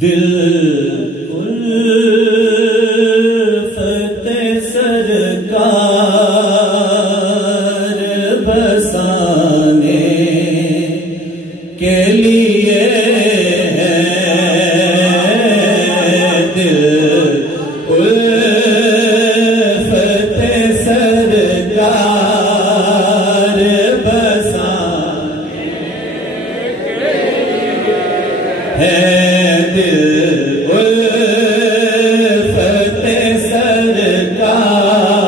दिल उल्फत सरकार बसाने के लिए है, दिल उल्फत सरकार बसाने के लिए है, दिल उल्फत सरकार बसाने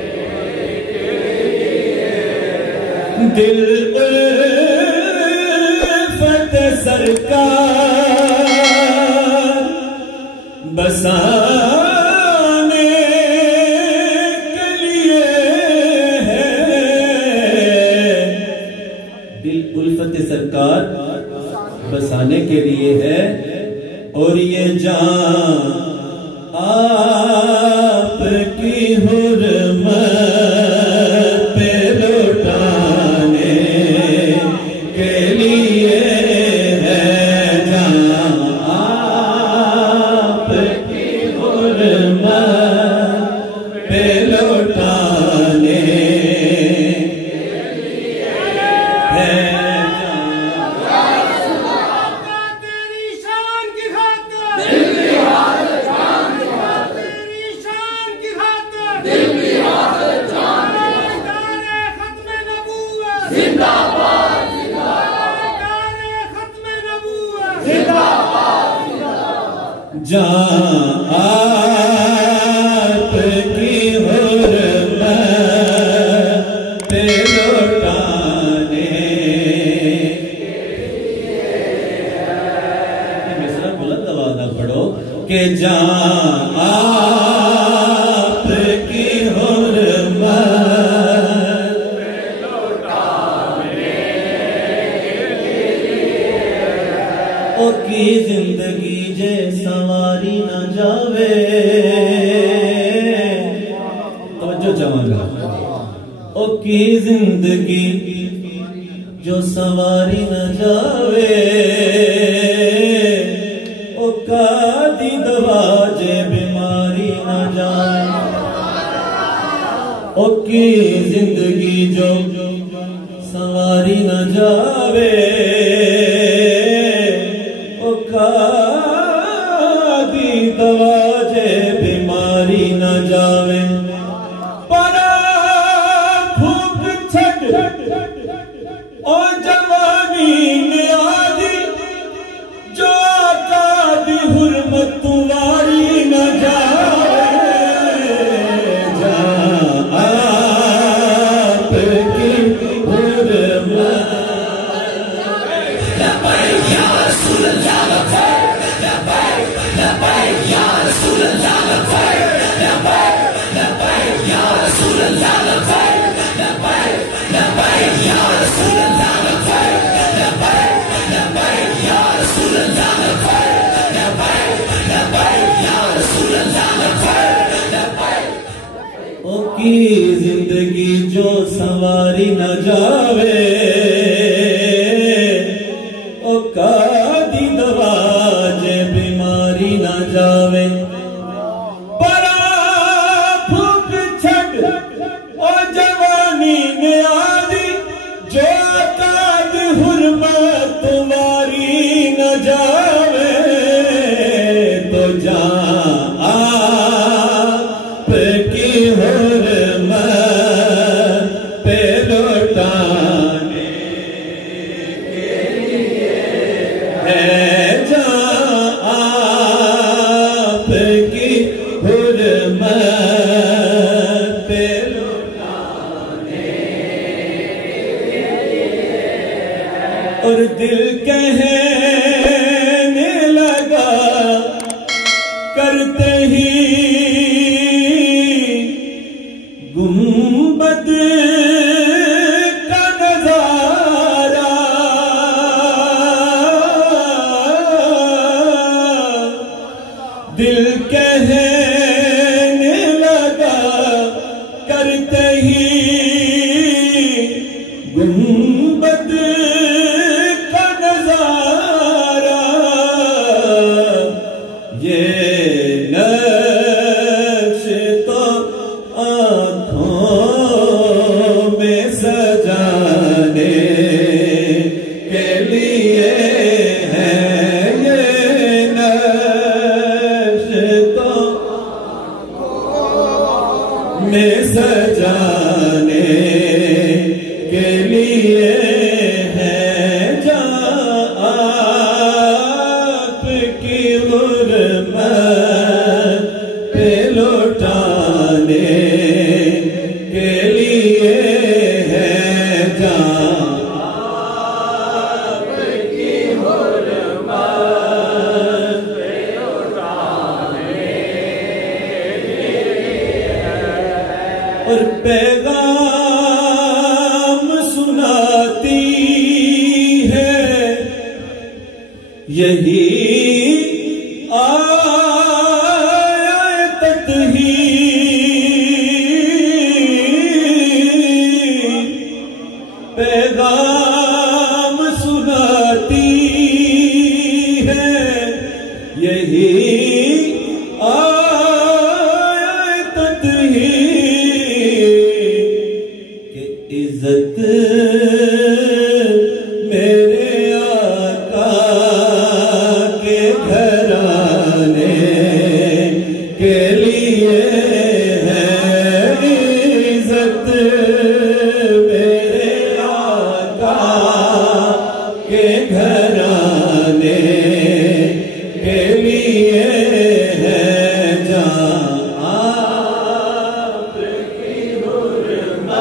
के लिए, दिल उल्फत सरकार बसाने के लिए है, दिल उल्फत सरकार बसाने के लिए है। और ये जान आपकी हुर्मत पे लौटाने के लिए है, जान आपकी हुर्मत पे लौटाने के लिए है। जहाँ आपकी हुर्मत पे लौटाने मिसरा बुलंद आवाज़ ना पढ़ो कि जहाँ आपकी हुर्मत पे लौटाने ओ की जिंदगी जे सवारी न जावे, तवज्जो जमाना, ओ की जिंदगी जो सवारी न जावे, ओ कादी दवा जे बीमारी न जाए, ओ की जिंदगी जो सवारी न जावे, ओ कादी दवा जे बीमारी न जावे, पर भूख छट ओ जवानी में आदि जो कादी हुर्मत तुम्हारी न जावे, जहाँ आपकी हुर्मत ओ की जिंदगी जो सवारी न जावे, ओ कादी दवा जे बीमारी न जावे, पर भूख छट ओ जवानी में आदि जो कादी हुर्मत तुम्हारी न जावे, तो जा आपकी हुर्मत पे लौटाने के लिए है, जहाँ आपकी हुर्मत पे लौटाने के लिए है। और दिल कहने लगा करते ही गुंबद का नजारा, दिल कहने लगा में सजाने के लिए है जहाँ आपकी हुर्मत पे लौटाने के लिए है जहाँ आपकी हुर्मत पे लौटाने और पैगाम सुनाती है यही आयत ही पैगाम सुनाती है यही आयत ही कि इज्जत मेरे आका के घराने के लिए है इज्जत मेरे आका के घराने के लिए है जहाँ आपकी हुर्मत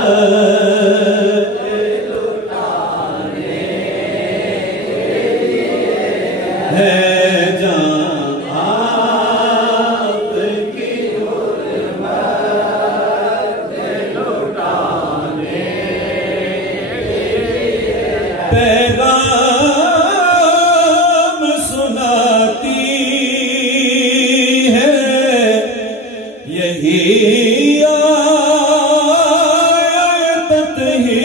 है जहाँ आपकी पैगाम सुनाती है यही आयत ही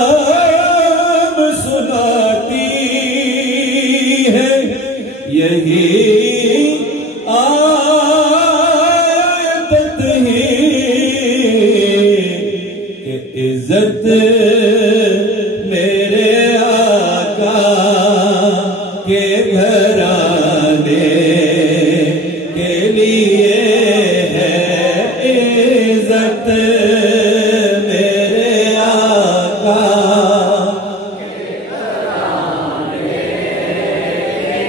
पैगाम सुनाती है यही आयत ही कि इज्जत मेरे आका के घराने के लिए है इज्जत मेरे आका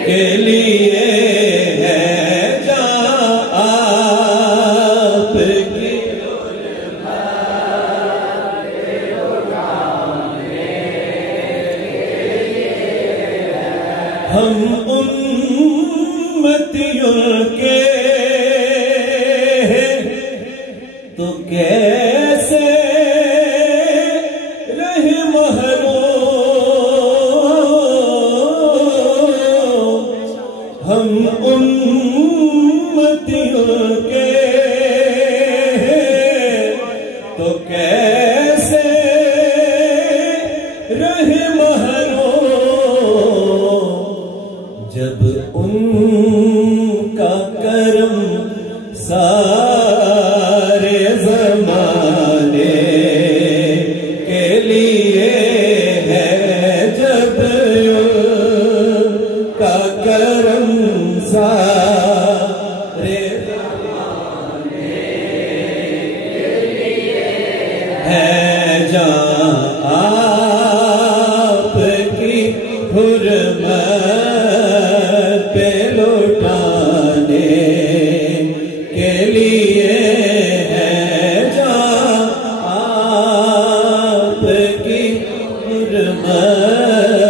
के लिए है जहाँ आपकी हम उम्मतियों के हैं तो कैसे रहे महरूम हम उम्मतियों के हैं तो कैसे रहे महरूम जब उनका करम सारे ज़माने के लिए है जब उनका करम सारे ज़माने के लिए है जहाँ आपकी हुर्मत पे लौटाने के लिए है जहाँ आपकी हुर्मत